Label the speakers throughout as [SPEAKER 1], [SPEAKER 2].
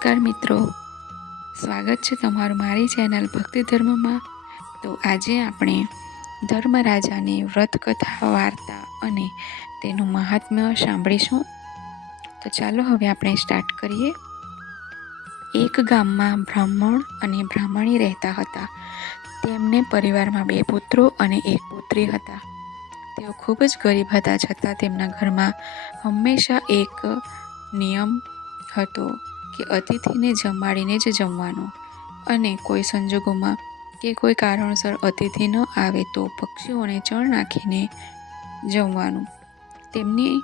[SPEAKER 1] નમસ્કાર મિત્રો. સ્વાગત છે તમારું મારી ચેનલ ભક્તિ ધર્મમાં. તો આજે આપણે ધર્મરાજાની વ્રત કથા વાર્તા અને તેનું મહાત્મ્ય સાંભળીશું. તો ચાલો હવે આપણે સ્ટાર્ટ કરીએ. એક ગામમાં બ્રાહ્મણ અને બ્રાહ્મણી રહેતા હતા. તેમને પરિવારમાં બે પુત્રો અને એક પુત્રી હતા. તેઓ ખૂબ જ ગરીબ હતા, છતાં તેમના ઘરમાં હંમેશા એક નિયમ હતો. કે અતિથિને જમાડીને જ જમવાનું. અને કોઈ સંજોગોમાં કે કોઈ કારણસર અતિથિ ન આવે તો પક્ષીઓને ચણ નાખીને જમવાનું. તેમની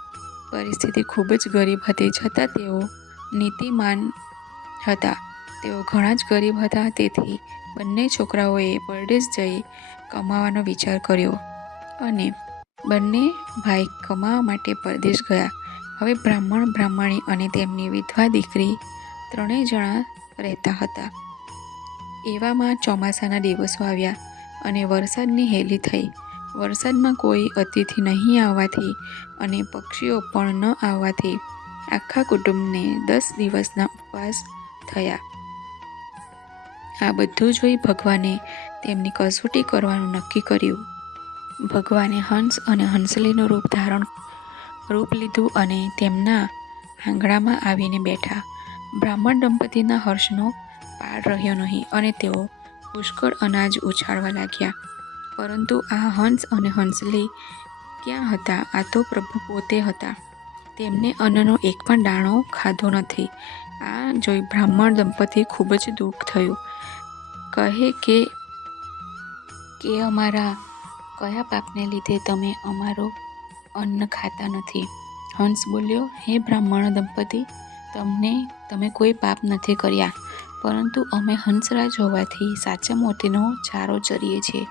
[SPEAKER 1] પરિસ્થિતિ ખૂબ જ ગરીબ હતી, છતાં તેઓ નીતિમાન હતા. તેઓ ઘણા જ ગરીબ હતા, તેથી બંને છોકરાઓએ પરદેશ જઈ કમાવાનો વિચાર કર્યો અને બંને ભાઈ કમાવા માટે પરદેશ ગયા. હવે બ્રાહ્મણ, બ્રાહ્મણી અને તેમની વિધવા દીકરી ત્રણેય જણા રહેતા હતા. એવામાં ચોમાસાના દિવસો આવ્યા અને વરસાદની હેલી થઈ. વરસાદમાં કોઈ અતિથિ નહીં આવવાથી અને પક્ષીઓ પણ ન આવવાથી આખા કુટુંબને દસ દિવસના ઉપવાસ થયા. આ બધું જોઈ ભગવાને તેમની કસોટી કરવાનું નક્કી કર્યું. ભગવાને હંસ અને હંસલીનું રૂપ ધારણ રૂપ લીધું અને તેમના આંગણામાં આવીને બેઠા. બ્રાહ્મણ દંપતીના હર્ષનો પાર રહ્યો નહીં અને તેઓ પુષ્કળ અનાજ ઉછાળવા લાગ્યા. પરંતુ આ હંસ અને હંસલી ક્યાં હતા? આ તો પ્રભુ પોતે હતા. તેમને અન્નનો એક પણ દાણો ખાધો નથી. આ જોઈ બ્રાહ્મણ દંપતી ખૂબ જ દુઃખ થયું. કહે કે કે અમારા કયા પાપને લીધે તમે અમારો અન્ન ખાતા નથી? હંસ બોલ્યો, હે બ્રાહ્મણ દંપતી, તમને તમે કોઈ પાપ નથી કર્યા, પરંતુ અમે હંસરાજ હોવાથી સાચા મોતીનો ચારો ચરીએ છીએ.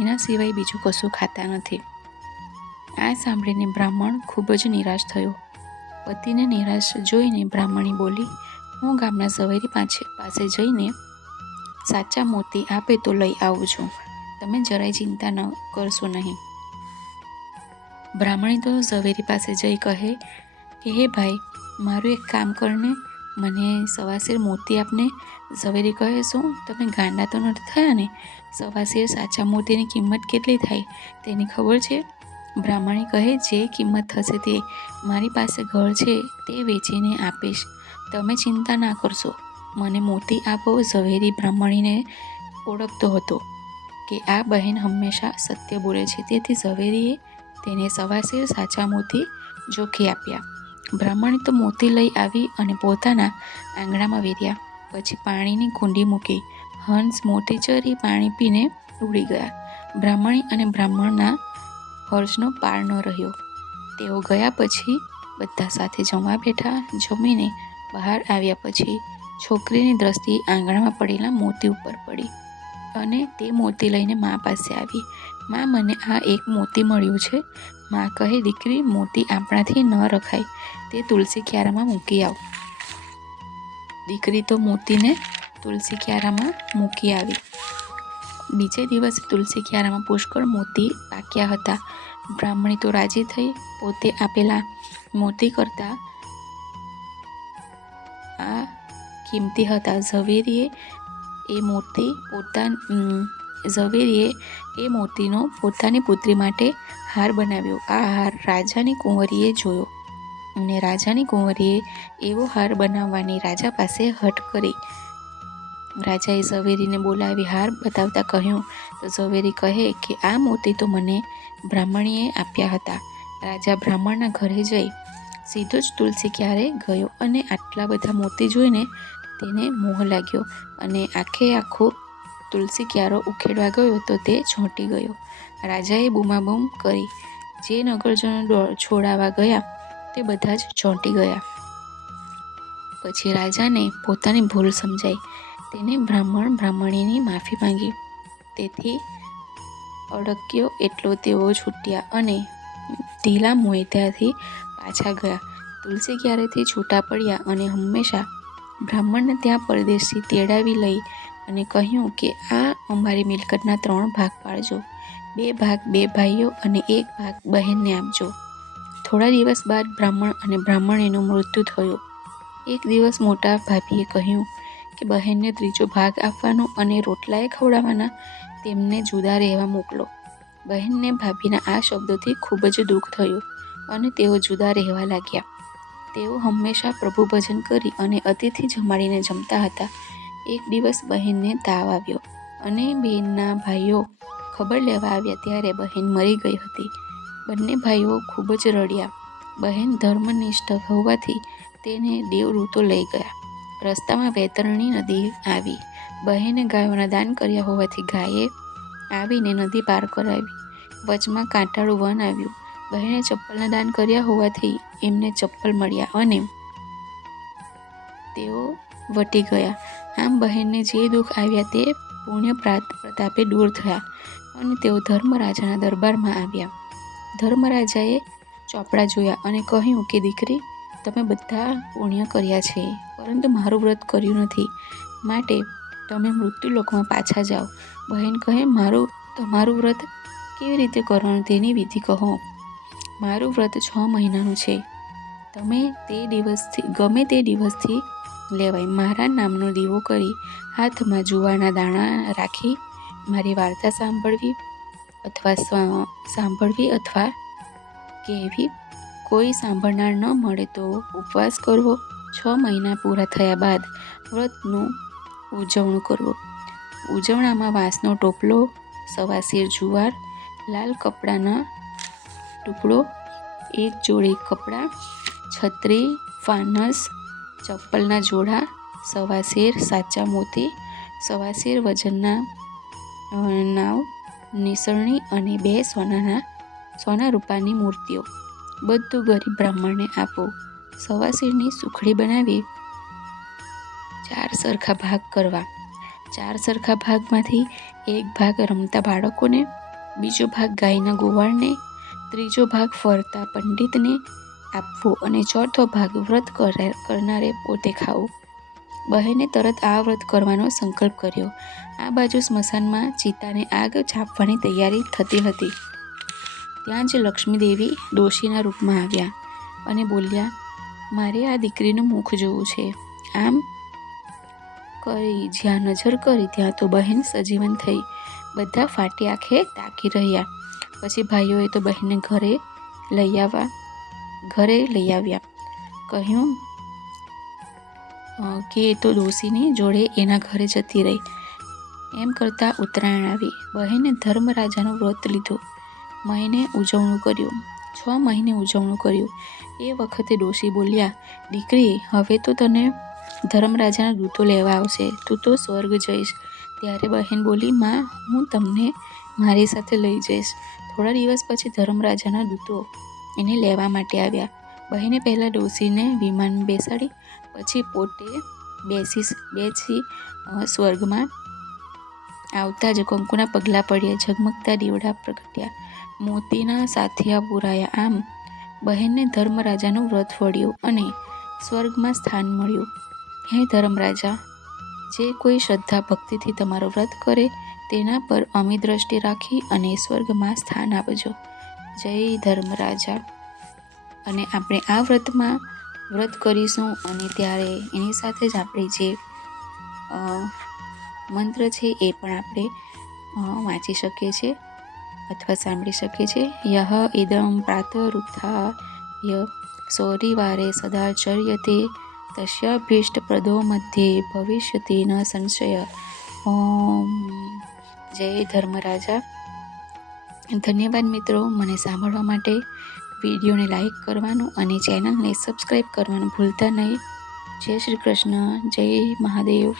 [SPEAKER 1] એના સિવાય બીજું કશું ખાતા નથી. આ સાંભળીને બ્રાહ્મણ ખૂબ જ નિરાશ થયો. પતિને નિરાશ જોઈને બ્રાહ્મણી બોલી, હું ગામના સવેરી પાસે પાસે જઈને સાચા મોતી આપે તો લઈ આવું છું. તમે જરાય ચિંતા ન કરશો નહીં. બ્રાહ્મણી તો ઝવેરી પાસે જઈ કહે, કે હે ભાઈ, મારું એક કામ કરને મને સવાશેર મોતી આપને ઝવેરી કહે શું? તમે ગાંડા તો નથી થયા ને? સવાશેર સાચા મોતીની કિંમત કેટલી થાય? તેની ખબર છે? બ્રાહ્મણી કહે, જે કિંમત થશે તે મારી પાસે ઘર છે, તે વેચીને આપીશ. તમે ચિંતા ના કરશો. મને મોતી આપો. ઝવેરી બ્રાહ્મણીને ઓળખતો હતો કે આ બહેન હંમેશા સત્ય બોલે છે. તેથી ઝવેરીએ તેને સવાશેર સાચા મોતી જોખી આપ્યા. બ્રાહ્મણે તો મોતી લઈ આવી અને પોતાના આંગણામાં વેર્યા. પછી પાણીની કુંડી મૂકી. હંસ મોતી ચરી પાણી પીને ઉડી ગયા. બ્રાહ્મણી અને બ્રાહ્મણના હર્ષનો પાર ન રહ્યો. તેઓ ગયા પછી બધા સાથે જમવા બેઠા. જમીને બહાર આવ્યા પછી છોકરીની દ્રષ્ટિ આંગણામાં પડેલા મોતી ઉપર પડી અને તે મોતી લઈને મા પાસે આવી. મા મને આ એક મોતી મળ્યું છે. મા કહે, દીકરી, મોતી આપણાથી ન રખાય. તે તુલસી ક્યારામાં મૂકી આવ. દીકરી તો મોતીને તુલસી ક્યારામાં મૂકી આવી. બીજે દિવસે તુલસી ક્યારામાં પુષ્કળ મોતી પાક્યા હતા. બ્રાહ્મણી તો રાજી થઈ પોતે આપેલા મોતી કરતાં આ કિંમતી હતા. ઝવેરીએ એ મોતી પોતા ઝવેરીએ એ મોતીનો પોતાની પુત્રી માટે હાર બનાવ્યો. આ હાર રાજાની કુંવરીએ જોયો. અને રાજાની કુંવરીએ એવો હાર બનાવવાની રાજા પાસે હટ કરી. રાજાએ ઝવેરીને બોલાવી હાર બતાવતા કહ્યું, તો ઝવેરી કહે કે આ મોતી તો મને બ્રાહ્મણીએ આપ્યા હતા. રાજા બ્રાહ્મણના ઘરે જઈ સીધો જ તુલસી ક્યારે ગયો અને આટલા બધા મોતી જોઈને તેને મોહ લાગ્યો અને આખે આખો તુલસી ક્યારો ઉખેડવા ગયો તો તે ચોંટી ગયો. રાજાએ બૂમાબૂમ કરી. જે નગરજનો છોડાવા ગયા, તે બધા જ ચોંટી ગયા. પછી રાજાને પોતાની ભૂલ સમજાઈ. તેને બ્રાહ્મણ બ્રાહ્મણીની માફી માંગી. તેથી અડક્યો એટલો તેઓ છૂટ્યા અને ઢીલા મોએ ત્યાંથી પાછા ગયા. તુલસી ક્યારેથી છૂટા પડ્યા અને હંમેશા બ્રાહ્મણને ત્યાં પરદેશથી તેડાવી લઈ અને કહ્યું કે આ અમારી મિલકતના ત્રણ ભાગ પાડજો. બે ભાગ બે ભાઈઓ અને એક ભાગ બહેનને આપજો. થોડા દિવસ બાદ બ્રાહ્મણ અને બ્રાહ્મણીનું મૃત્યુ થયું. એક દિવસ મોટા ભાભીએ કહ્યું કે બહેનને ત્રીજો ભાગ આપવાનો અને રોટલાએ ખવડાવવાના, તેમને જુદા રહેવા મોકલો. બહેનને ભાભીના આ શબ્દોથી ખૂબ જ દુઃખ થયું અને તેઓ જુદા રહેવા લાગ્યા. તેઓ હંમેશા પ્રભુ ભજન કરી અને અતિથિ જમાડીને જમતા હતા. એક દિવસ બહેનને તાવ આવ્યો અને બહેનના ભાઈઓ ખબર લેવા આવ્યા ત્યારે બહેન મરી ગઈ હતી. બંને ભાઈઓ ખૂબ જ રડ્યા. બહેન ધર્મનિષ્ઠ હોવાથી તેને દેવરૂતો લઈ ગયા. રસ્તામાં વેતરણી નદી આવી. બહેને ગાયોના દાન કર્યા હોવાથી ગાયે આવીને નદી પાર કરાવી. વચમાં કાંટાળું વન આવ્યું. બહેને ચપ્પલના દાન કર્યા હોવાથી એમને ચપ્પલ મળ્યા અને તેઓ વટી ગયા. આમ બહેનને જે દુઃખ આવ્યા તે પુણ્ય પ્રતાપે દૂર થયા અને તેઓ ધર્મરાજાના દરબારમાં આવ્યા. ધર્મરાજાએ ચોપડા જોયા અને કહ્યું કે, દીકરી, તમે બધા પુણ્ય કર્યા છે, પરંતુ મારું વ્રત કર્યું નથી. માટે તમે મૃત્યુલોકમાં પાછા જાઓ. બહેન કહે, મારું, તમારું વ્રત કેવી રીતે કરવાનું તેની વિધિ કહો. મારું વ્રત છ મહિનાનું છે. તમે તે દિવસથી, ગમે તે દિવસથી લેવાય. મારા નામનો દીવો કરી હાથમાં જુવારના દાણા રાખી મારી વાર્તા સાંભળવી અથવા સાંભળવી અથવા કહેવી. કોઈ સાંભળનાર ન મળે તો ઉપવાસ કરવો. છ મહિના પૂરા થયા બાદ વ્રતનું ઉજવણું કરવું. ઉજવણામાં વાંસનો ટોપલો, સવાસીર જુવાર, લાલ કપડાના ટુકડો, એક જોડી કપડાં, છત્રી, ફાનસ ચપ્પલના જોડા, સવાસીર, સાચા મોતી, સવાસીર વજનના નાવ, નિસરણી અને બે સોનાના, સોના રૂપાની મૂર્તિઓ. બધું ગરીબ બ્રાહ્મણને આપો. સવાસીરની સુખડી બનાવી ચાર સરખા ભાગ કરવા. ચાર સરખા ભાગમાંથી એક ભાગ રમતા બાળકોને, બીજો ભાગ ગાયના ગોવાળને, ત્રીજો ભાગ ફરતા પંડિતને આપવો અને ચોથો ભાગ વ્રત કરનારે પોતે ખાવું. બહેને તરત આ વ્રત કરવાનો સંકલ્પ કર્યો. આ બાજુ સ્મશાનમાં ચિતાને આગ છાપવાની તૈયારી થતી હતી. ત્યાં જ લક્ષ્મીદેવી ડોશીના રૂપમાં આવ્યા અને બોલ્યા, મારે આ દીકરીનું મુખ જોવું છે. આમ કરી જ્યાં નજર કરી ત્યાં તો બહેન સજીવન થઈ. બધા ફાટી આંખે તાકી રહ્યા. પછી ભાઈઓએ તો બહેનને ઘરે લઈ આવવા ઘરે લઈ આવ્યા. કહ્યું કે એ તો ડોસીની જોડે એના ઘરે જતી રહી. એમ કરતાં ઉત્તરાયણ આવી. બહેને ધર્મરાજાનું વ્રત લીધું. મહિને ઉજવણું કર્યું. છ મહિને ઉજવણું કર્યું. એ વખતે ડોશી બોલ્યા, દીકરી, હવે તો તને ધર્મરાજાના દૂતો લેવા આવશે. તું તો સ્વર્ગ જઈશ. ત્યારે બહેન બોલી, માં, હું તમને મારી સાથે લઈ જઈશ. થોડા દિવસ પછી ધર્મરાજાના દૂતો એને લેવા માટે આવ્યા. બહેને પહેલાં ડોસીને વિમાન બેસાડી, પછી પોતે બેસી બેસી સ્વર્ગમાં આવતા જ કંકુના પગલાં પડ્યા, ઝગમગતા દીવડા પ્રગટ્યા. મોતીના સાથિયા પુરાયા આમ બહેનને ધર્મરાજાનું વ્રત ફળ્યું અને સ્વર્ગમાં સ્થાન મળ્યું. હે ધર્મરાજા, જે કોઈ શ્રદ્ધા ભક્તિથી તમારું વ્રત કરે તેના પર અમી દ્રષ્ટિ રાખી અને સ્વર્ગમાં સ્થાન આપજો. જય ધર્મરાજા. અને આપણે આ વ્રતમાં વ્રત કરીશું અને ત્યારે એની સાથે જ આપણે જે મંત્ર છે એ પણ આપણે વાંચી શકીએ છીએ અથવા સાંભળી શકીએ છીએ. યહ ઇદમ પ્રાતરુત્થાય સૌરિવારે સદાચર્યતે તસ્યાભીષ્ટપ્રદો મધ્યે ભવિષ્યતિ ન સંશય. ઓમ. જય ધર્મરાજા. ધન્યવાદ મિત્રો. મને સાંભળવા માટે વિડીયોને લાઇક કરવાનું અને ચેનલને સબસ્ક્રાઈબ કરવાનું ભૂલતા નહીં. જય શ્રી કૃષ્ણ. જય મહાદેવ.